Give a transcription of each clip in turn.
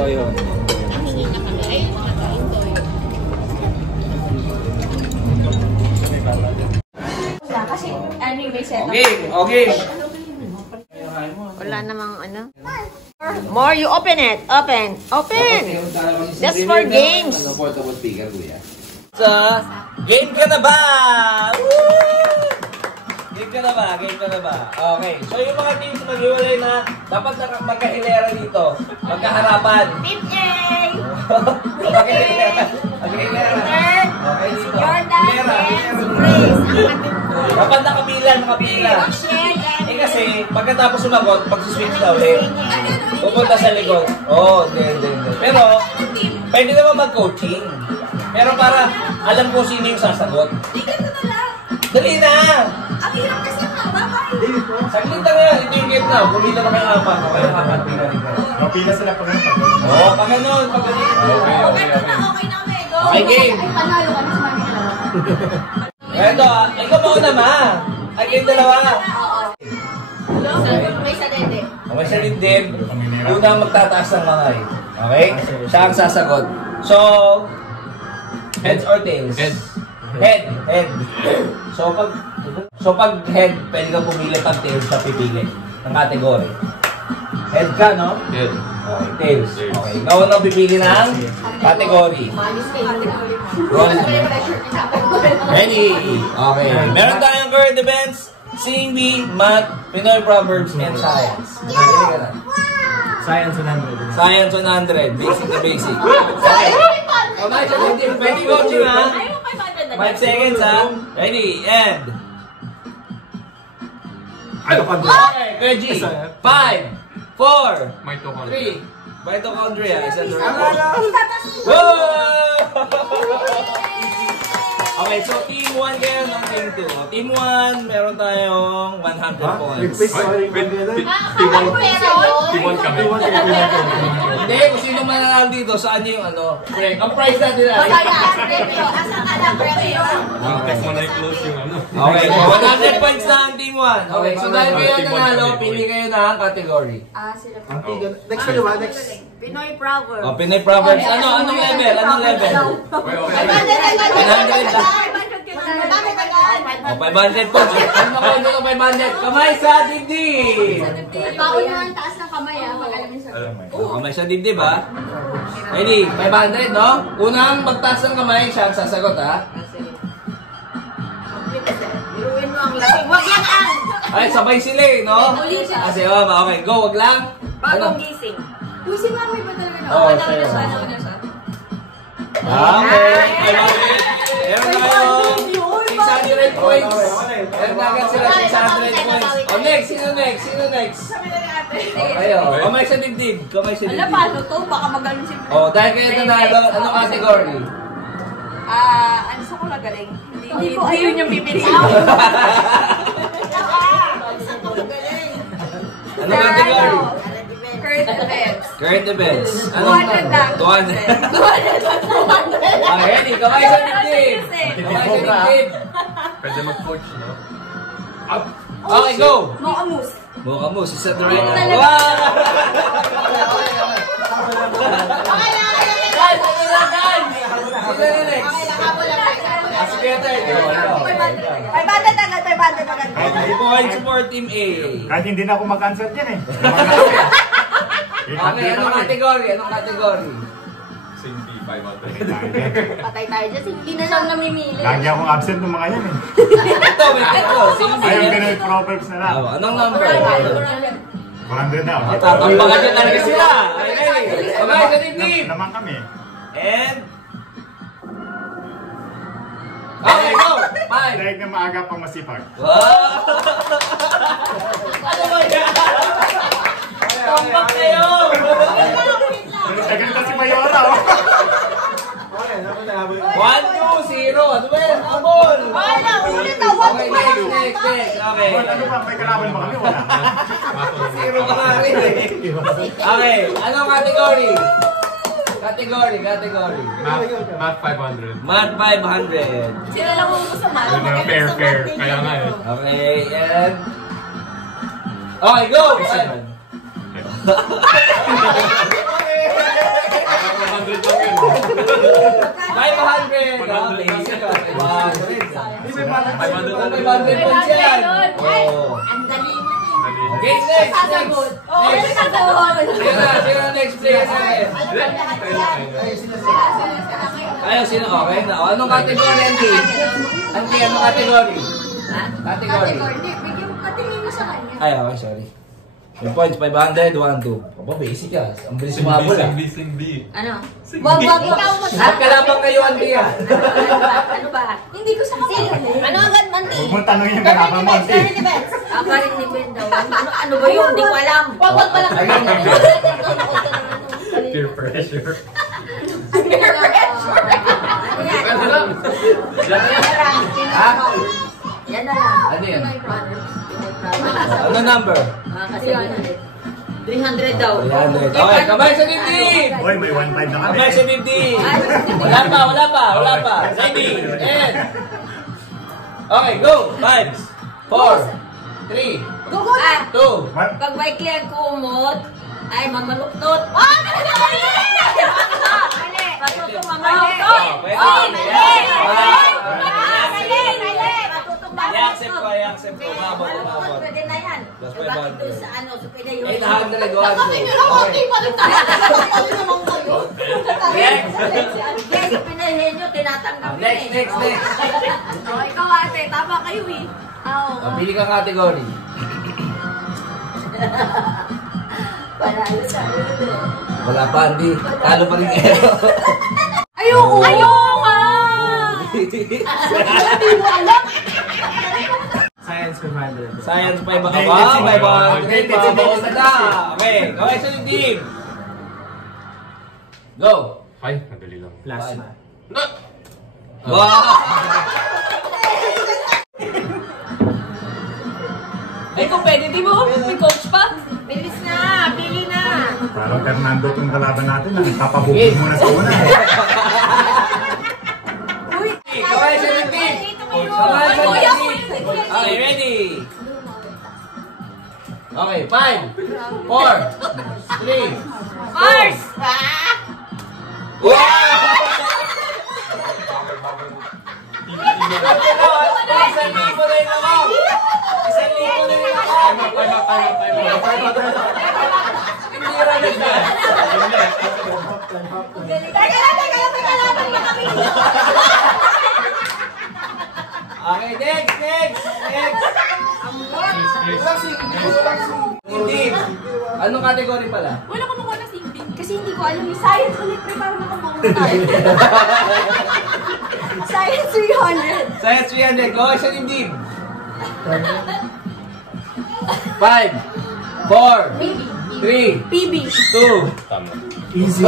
toyo. Kasi anime set. Okay. Wala namang ano. More, you open it. Open. That's for games. So, game ka na ba? Woo! Game ka na ba? Okay. So, yung mga teams maghiwalay na dapat magkahilera dito. Magkaharapan. Team A! Magkahilera. Okay, dito. Jordan Hilera. and Grace. Dapat nakapila. Kasi pagkatapos sumagot, pag-switch na ulit. Pupunta sa likod. Hindi. Pero, pwede naman mag-coaching. Pero para alam ko sino yung sasagot. Dali na! Ang hirap kasi nakabakay. Saglit lang yan. Ito yung game na. Kumita na kayo apat. Okay, apat. Mapila sila pag ganun. Pag ganun. Okay na, may go. Okay, game. Ay, panalo kami sa mga dalawa. Ito, ikaw mauna ma. Ay, kayong dalawa. May sa dede. Okay, siya rin din. Unang magtataas ng kamay. Okay? Siya ang sasagot. So, heads or tails? Head. So pag head, pwede kang pumili. Pag tails, siya pipili ng category. Head ka, no? Head. Okay, tails. Okay, ikaw ang pipili ng category. Roll. Ready? Okay. Meron tayong current events, singing bee, math, Pinoy proverbs, and science. Pili ka na. Science 100. Science 100. Basic na basic. Pwede coaching ha? 5 seconds ha? Ready? And... Okay, Reggie. 5, 4, Mitochondria. 3. Mitochondria. Is that the right one? Whoa! Okay, so team 1 kayo ng team 2. Team 1, meron tayong 100 points. T1 kami. Hindi, kung sino mananalo dito, saan yung ano? Ang prize natin na. Text mo na i-close yung ano. Okay, so 100 points na ang team 1. Okay, so dahil kayo nanalo, pili kayo na ang category. Next ka naman, next. Pinoy Proverbs. Oh, Pinoy Proverbs. Anong level? Anong level? 100 lang. Oh, 500 po. Ano ko dito 500? Kamay sa dibdib! Baon na ang taas ng kamay pag alam niyo sa Kamay sa dibdib ha? Ready? 500 no? Unang magtaas ng kamay, siya ang sasagot ha? Iruin mo ang lasing. Wag lang ang! Ay, sabay sila eh, no? Kasi okay, go, wag lang. Bagong gising. Uy, si Mami ba talaga na? Oo, Wala sir. na siya, wala na siya. Okay. Meron tayo 600 points. Meron na agad sila 600 points. Oh, next. Sino next? Okay, kamay sa dibdib. Kamay sa Alam, dibdib. paano to? Baka magaling si Oh, dahil kayo nanalo, anong category? ano sa ko galing? Hindi ko ayun yung pipili. Anong category? Current events. Current events. 200 lang. 200. 200. Okay, ready? Kamay sa dibdib. Kamay sa dibdib. Pwede mag-coach, no? Okay, go. Mokamus. Mokamus, is that the right one? talaga. Wow! Guys, Sino na next? Sige, tayo. 500 agad. Okay, points for Team A. Kahit hindi na ako mag-answer dyan eh. Okay, anong category? Simpi, 500. Patay tayo dyan. Hindi na lang namimili. Lagi akong absent ng mga yan eh. Ito, may tatlo. Ayaw ganun yung proverbs na lang. Anong number? 100 na. Tatambakan niya talaga sila. Okay, sa dibdib. Naman kami. And... Okay, go! 5. Dahil na maaga pang masipag. Wow! Ano ba yan? Tambak kayo! Ganito si Mayora oh. 1, 2, 0. Ano ba yan? Abol! Okay, next. Okay. Ano ba? May kalaban ba kami? Wala. 0 ka nga rin eh. Okay, anong category? Category. Math 500. Math 500. Sila lang mo sa math. Ano na fair. Kaya nga eh. Okay, and... Okay, go! 500! Ah, basic ka. 500 points yan. Oh. Ang dali mo. Okay, next. Sino next player natin? Ayaw, sino? Okay na. Anong category, Auntie? Auntie, anong category? Category. Bigyan mo patingin mo sa kanya. Ay, okay, sorry. Yung points, 500, 1, 2. Aba, basic ah. Ang bilis umabol ah. Ano? Wag, ikaw mo. At kalabang kayo, Auntie ah. Ano ba? Hindi ko sa kapatid. Ano agad, Manti? Huwag mo tanongin yung kalaban mo. Karin ni Ben daw. Ano ba yun? Hindi ko alam. Wag pala ka. Peer pressure. Yan na lang. Ano yan? Pinoy Brothers. Ano number? Kasi 300 daw. 300. Okay, kamay sa dibdib! Hoy, may 1.5 na kami. Kamay sa dibdib! Wala pa. Ready, and... Okay, go! 5, 4, 3, 2, Pag may clear kumot, ay mamaluktot. Matutong mamaluktot. I-accept ko. Umabot. Pwede na yan. Plus Bakit 500. doon sa ano, so pwede yun. 800, 1, 2. Yes, pinahin nyo, tinatanggap yun eh. Next. Ikaw ate, tama kayo eh. Pili kang category. Panalo sa Wala pa, hindi. Talo pa rin kayo. Ayoko nga! Science 500. Science 5 ba ka ba? 500 pa. Okay, gawin sa team. Go! Ay, madali lang. Plasma. Wow! Ay, kung pwede, di mo? May coach pa? Bilis na! Pili na! Parang Fernando itong kalaban natin. Papabugin muna sa una. Uy! Gawin sa team. Gawin sa team. Okay, ready? Okay, 5, 4, 3, Mars! wow! Isang libo na yun ako! Isang libo na yun ako! Hindi rin na. Teka lang! Baka kami! Okay, next! Hindi. Anong category pala? Wala ko makuha na singpin. Kasi hindi ko alam yung science ulit. Prepare mo kung makuha tayo. Science 300. Science 300. Go, isa din din. 5, 4, 3, PB. 2. Tama. Easy.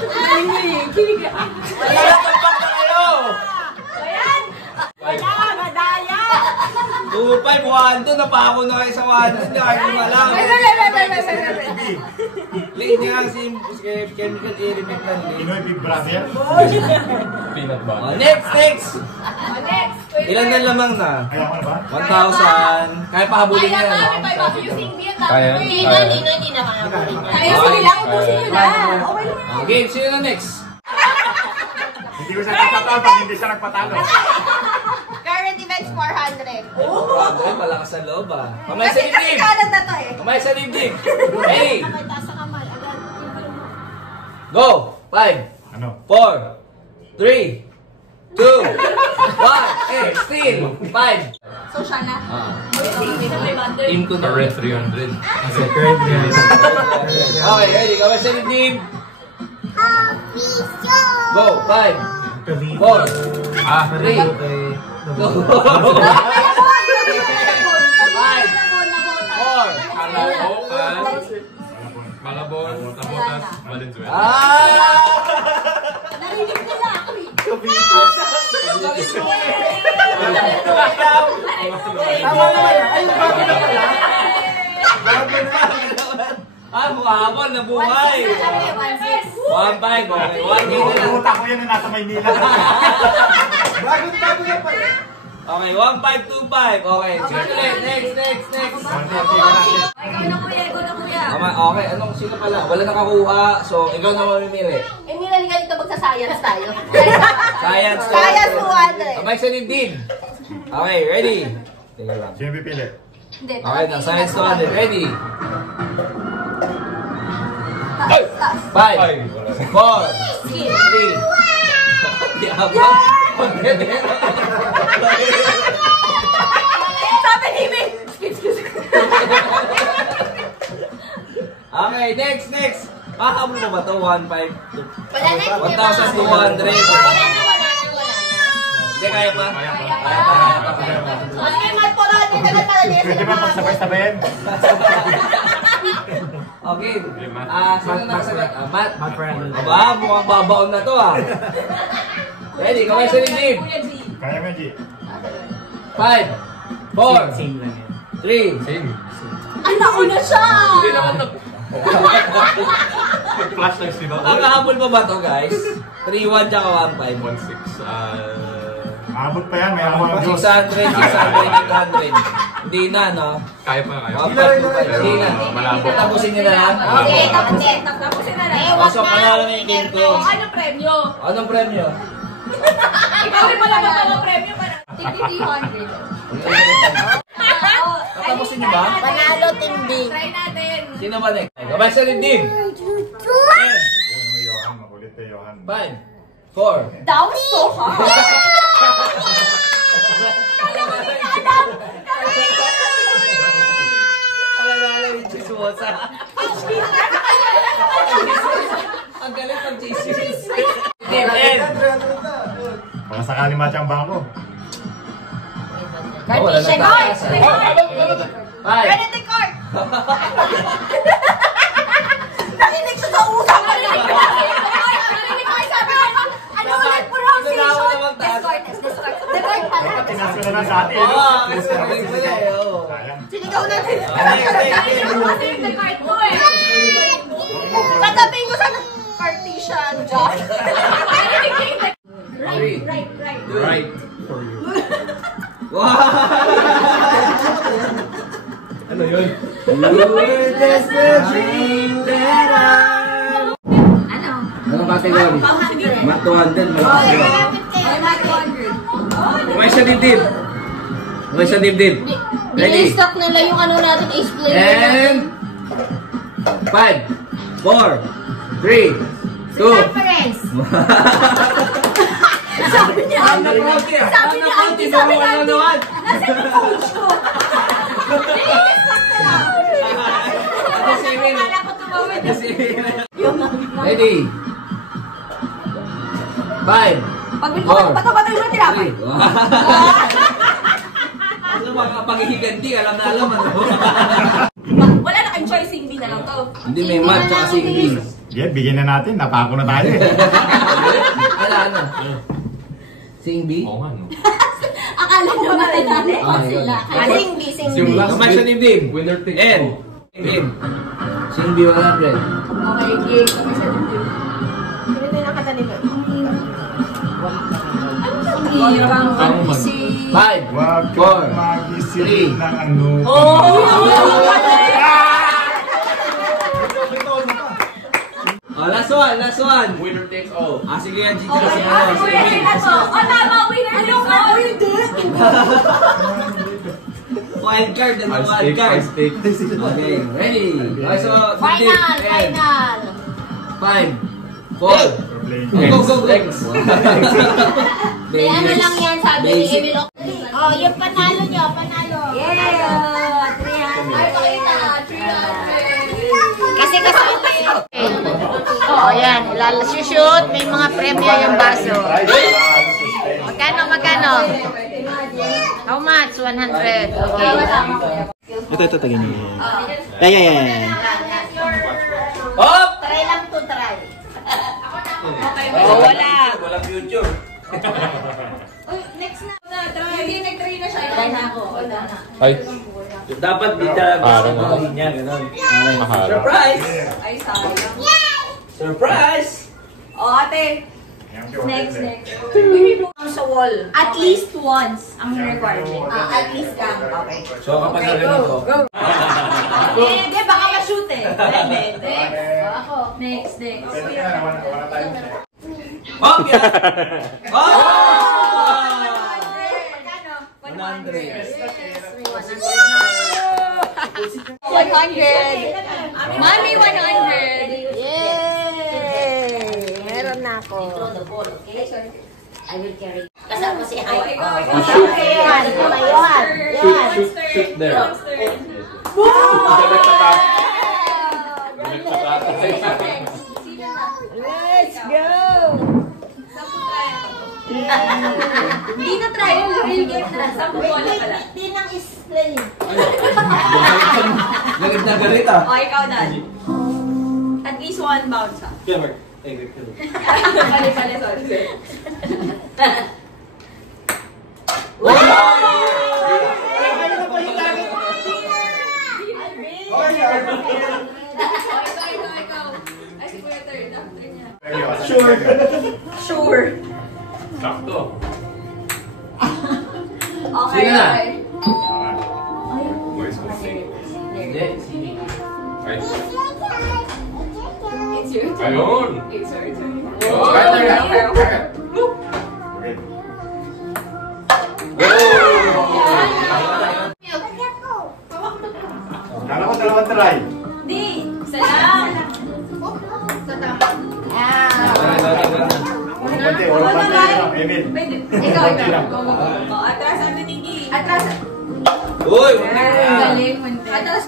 Galing mo eh. Kinig ka. Wala na pagpag na kayo! Ayan! Wala! Madaya! 2, 5, 1, 2. Napako na kayo sa 1. Hindi ako malam. Late niya ang chemical element lang. Pinoy Big Brother. Peanut butter. Next! Next! Ilan na lamang na? Kaya mo na ba? 1,000. Kaya pahabulin niya. Kaya. Hindi na makakabulin niya. Ayun, sige lang. Ubusin nyo na. Okay lang. Okay, sino na next? Hindi ko siya napatalo pag hindi siya nagpatalo. Current events 400. Ay, malakas sa loob ah. Kamay sa Kasi dibdib! kanan na to eh. Kamay sa dibdib! Ready? Nakita sa kamay. Agad. Go! 5, Ano? 4, 3, 2, 1, still 5. So, siya na. Team ko na. Current 300. Kasi current 300. Okay, ready? Kamay sa dibdib! Go! 5, 4, Ah, 3, 2, 1, 5, 4, Malabon, Tamotas, Valenzuela. Narinig nila ako eh. Tama naman. Ayun, bakit na pala? Mukha hapon, nabuhay. 1-5, okay. 1 game na lang. Puta ko yan na nasa Maynila. Bago yan pala. Okay, 1-5, 2-5. Okay, sige ulit. Next. Ikaw na kuya, ikaw na kuya. Okay, anong sino pala? Wala nakakuha, so ikaw na mamimili. Emilan ka dito magsa-science tayo. Science. Science 200. Abay sa din. Okay, ready? Teka lang. Sino pipili? Hindi. Okay na, science 200. Ready? 5, 4, 3. Yabang. Sabi ni May. Okay, next. Pahabol mo ba ito? 1,500. Wala na. 1,200. Hindi, kaya pa? Kaya pa. Okay, Matt, po lang. Hindi na talaga. Pwede ba pagsabay-sabayan? Okay. Sino nakasagot? Matt? Matt Brandon. Aba, mukhang babaon na to ah. Ready, kamay sa limlim. Kaya mo, G. 5, 4, Same lang yan. 3. Same. Ay, nauna siya. Hindi naman na... Flash lights, di ba? Nakahabol pa ba to guys? 3-1 tsaka 1-5. 1-6. Abot pa yan, may awa ng Diyos. 600, 800. Hindi na, no? Kaya pa, kaya. 1-5, 2-5. Hindi na. Malabo. Tapusin nyo na lang. Okay, tapusin na lang. Pasok ka na lang yung game ko. Ano premyo? Anong premyo? Ikaw rin pala ba ang premyo para? Tigti 300. Tapusin nyo ba? Panalo, Team B. Try natin. Sino ba next? Kamay sa limlim. 10, May Johan, makulit eh, Johan. 5, 4. Down so hard. Ang galit ng chismis. Team N. Baka sakali matiyang mo. Cartesian cards. 5. Ready to card. Nakinig siya sa usap ko. Narinig ko sabi ko, ano ulit pronunciation? Discord. The card pala. Tinas ko na lang sa atin. Oo, kasi narinig mo na eh. oo. Sayang. Sinigaw natin. Next. The card mo eh. Tatabihin ko sa Cartesian, Josh. Right. Right for you. Wow! Ano yun? You're just a dream that I... Ano? Anong category? Mat 200. May sa dibdib. May sa dibdib. Ready? Stock nila yung ano natin, ace player. And... 5, 4, 3, 2... Conference. Sabi niya, sabi natin. Nasa yung coach ko. Akala ko tumawid. Ready? 5, Pag bato-bato yung matira. 3... Ano ba ang paghihiganti? Alam na alam. Wala na kayong choice, sing B na lang to. Hindi may mat tsaka sing B. Yeah, bigyan na natin. Napako na tayo eh. Ano? Sing B? Oo nga, no? Akala nyo matalali. Sila. Sing B, sing B. Yung last Kamay sa dibdib. winner takes N. all. Sing B. Sing B 100. Okay, game. Kami sa dibdib. Ganito yung nakata ni Bert. Ang hirang mag-isip. 5, Huwag 4, kang mag-isip 3. ng ano. Last one. Winner takes all. Sige yan, Gigi. Okay, Sige yan. winner na to. O, tama, winner na to. Wild card. Ano I'll wild stake, card? I'll stake. Okay, ready. Okay, so, Final. 5, 4. We're playing Go, games. go, go. May ano lang yan, sabi ni Basic. Emil. Oh, yung panalo nyo, panalo. Yeah! 300. Ay, pakita. 300. Kasi oh, yan. Shoot. May mga premyo yung baso. Magkano? How much? 100. Okay. Ito, tingin niyo. Yeah. Hop! Try lang to, try. Wala. Walang YouTube. Uy, next na. Hindi, nag-try na siya. Try na ako. Wala na. Ay, Dapat di talaga Ah, sa ganun. linya, ganun. mahal. Surprise! Ay, sayang. Surprise! O, ate. Next. Sa wall. At least once ang requirement. At least lang. Okay. So kapag narinig ko, Hindi, baka ma-shoot eh. Hindi. Ako. Next. Pwede ka na, wala tayong check. Oh! Oh! 100. Yes, 100. Mommy, 100. Yay! Meron na ako. I will carry. Kasama si Ay. Shoot. Shoot there. Let's go! Hindi na try. Real game na. Sampu bola pala. Hindi nang is-play. Galit na galit ah. O, ikaw na. At least one bounce ha. Camera. Pali, sorry. Ikaw. Ay, si Kuya Turn. After niya. Sure. Sakto. Okay, Sige na. okay. Where's my thing? Hindi, sige. Right. It's your turn. Ayun. It's your turn. Oh, Okay. Kala ko dalawang try. Di. Isa lang. Sa tama. Walang bante, Emil. Pwede. Ikaw. Go. Atras, ano Nigi? Atras. Uy! Galing, munti. Atras.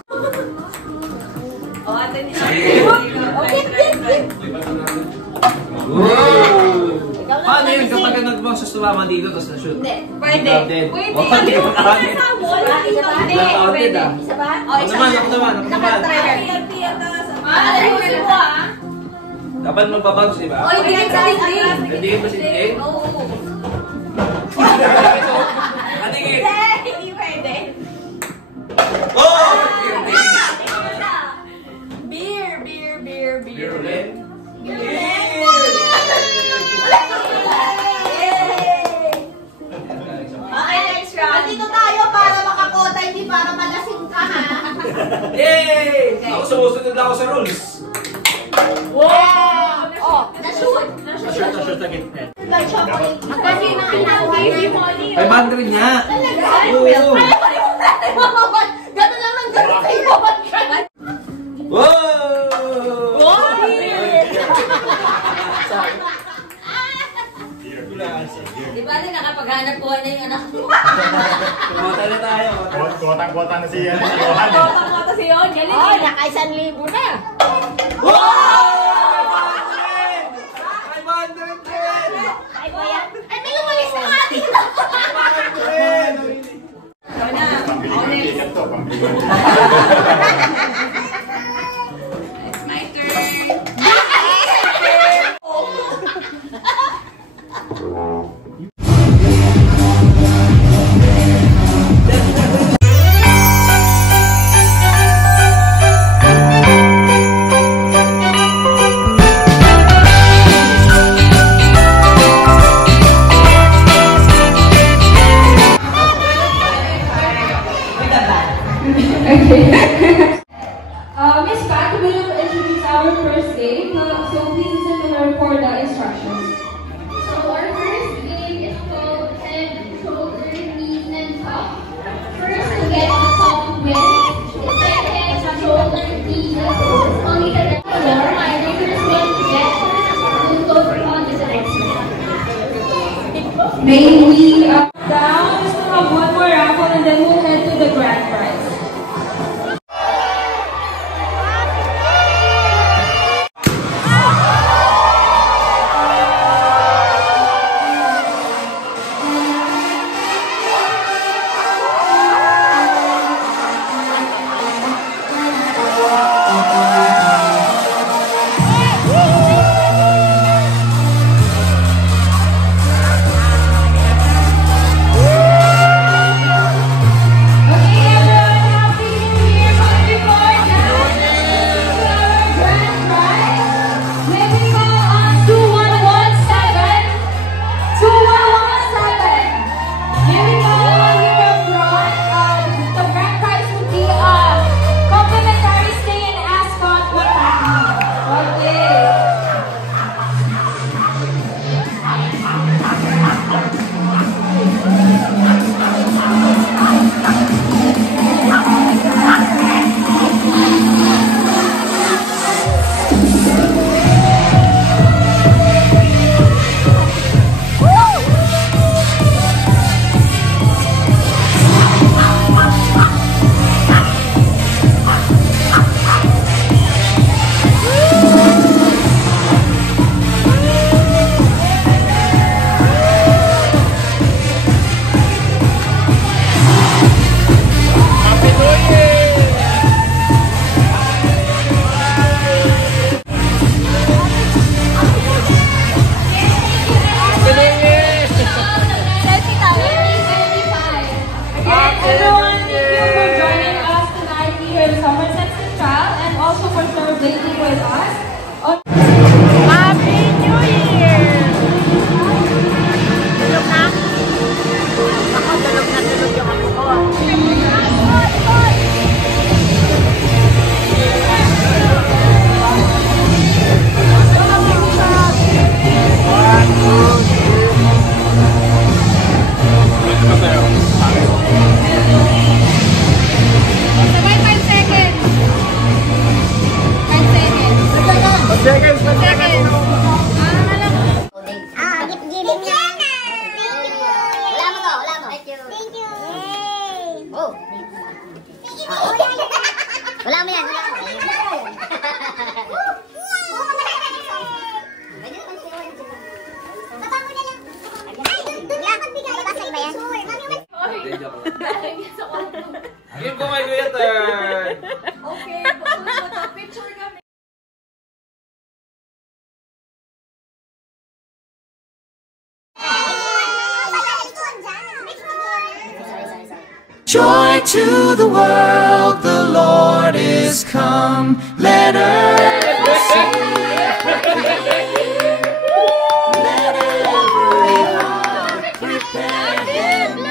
Ate ni Paano yun kapag nagmang sumama dito tapos na-shoot? Pwede. Pwede. Counted ah. Isa ba? Ako naman. Dapat magbabounce, di ba? Oy, bigay sa dinding. Dinding ba si Dinding? Oo. Atingin! Hindi pwede. Oh! Beer. ulit. Okay, next round. Andito tayo para makakota, hindi para malasing ka, ha? Yay! Ako sumusunod ako sa rules. Wow! Oh, na-shoot. Na-shoot again. Kasi na-give you money. 500 nga. Oo. Gano'n naman, gano'n kayo. Wow! Di ba na nakapaghanap buhay na yung anak mo? Kumata na tayo. Kotang-kota na si Johan. Kota si Yon, galing. Oh, naka 1,000 na. Wow! 500 din! Ay, ba yan? Ay, may umalis na atin. 500! Ikaw na. Pambili ko ng ticket to, pambili ko ng It's my turn. Miss Pat will introduce our first game, so please listen to her for the instructions. So our first game is called head, shoulder, knees, and top. First to get on the top wins. Second, shoulder, knees, and toes. Only the next floor. My first win to get first to go on to the next one. May we down just to have one more raffle and then we'll head to the grand prize. for celebrating with us. Happy New Year! Tulog na? Ako, tulog na tulog yung ako ko. Sabay 5 seconds. 5 seconds. 5 seconds. 5 seconds. Giling niya. Wala mo to, wala mo. Thank you. Thank you. Oh. Wala mo yan, wala mo. Game ko kay Kuya Third. Okay, picture kami. Joy to the world, the Lord is come. Let earth sing. Let every heart prepare Him.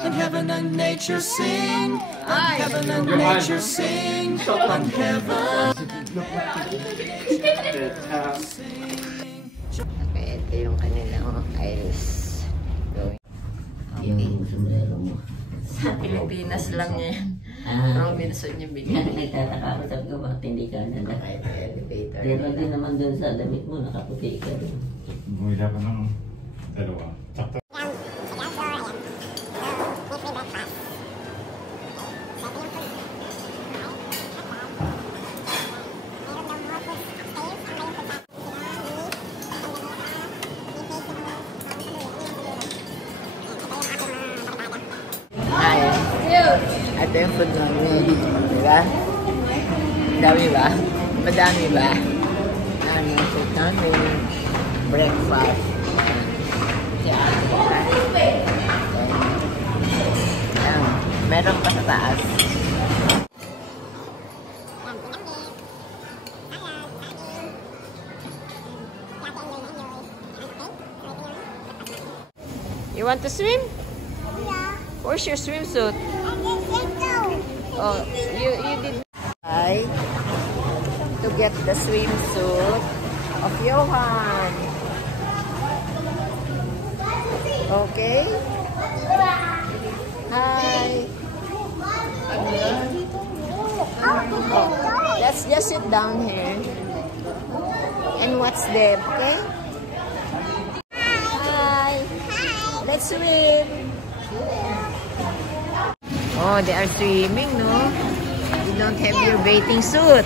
And heaven and nature sing. And heaven and nature sing. And heaven. Okay, ito yung kanilang ice. Yung sombrero mo. Sa Pilipinas lang niya. Robinson yung bigyan. Nagtataka ako, sabi ko, bakit hindi ka nala? Pero din naman dun sa damit mo, nakaputi ka dun. Bumila pa ng dalawa. Sakto. Ito yung food namin. Diba? Dami ba? Madami ba? Ano yung food namin? Breakfast. Yan. Yan. Meron pa sa taas. You want to swim? Where's your swimsuit? Oh, you did to get the swimsuit of Johan. Okay. Hi. Oh, let's just sit down here and watch them. Okay. Hi. Let's swim. Oh, they are swimming, no? You don't have your bathing suit.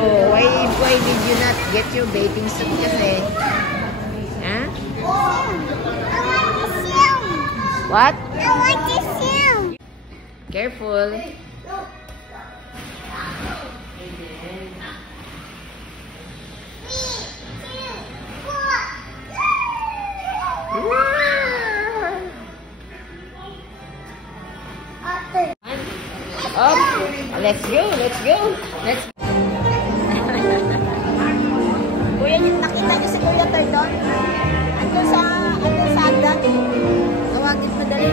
Oh, why did you not get your bathing suit kasi? Huh? I want to swim. What? I want to swim. Careful. Up. Let's go. Let's go. Let's go. Kuya, nakita niyo si Kuya Third doon? Andun sa hagdan. Tawagin mo dali.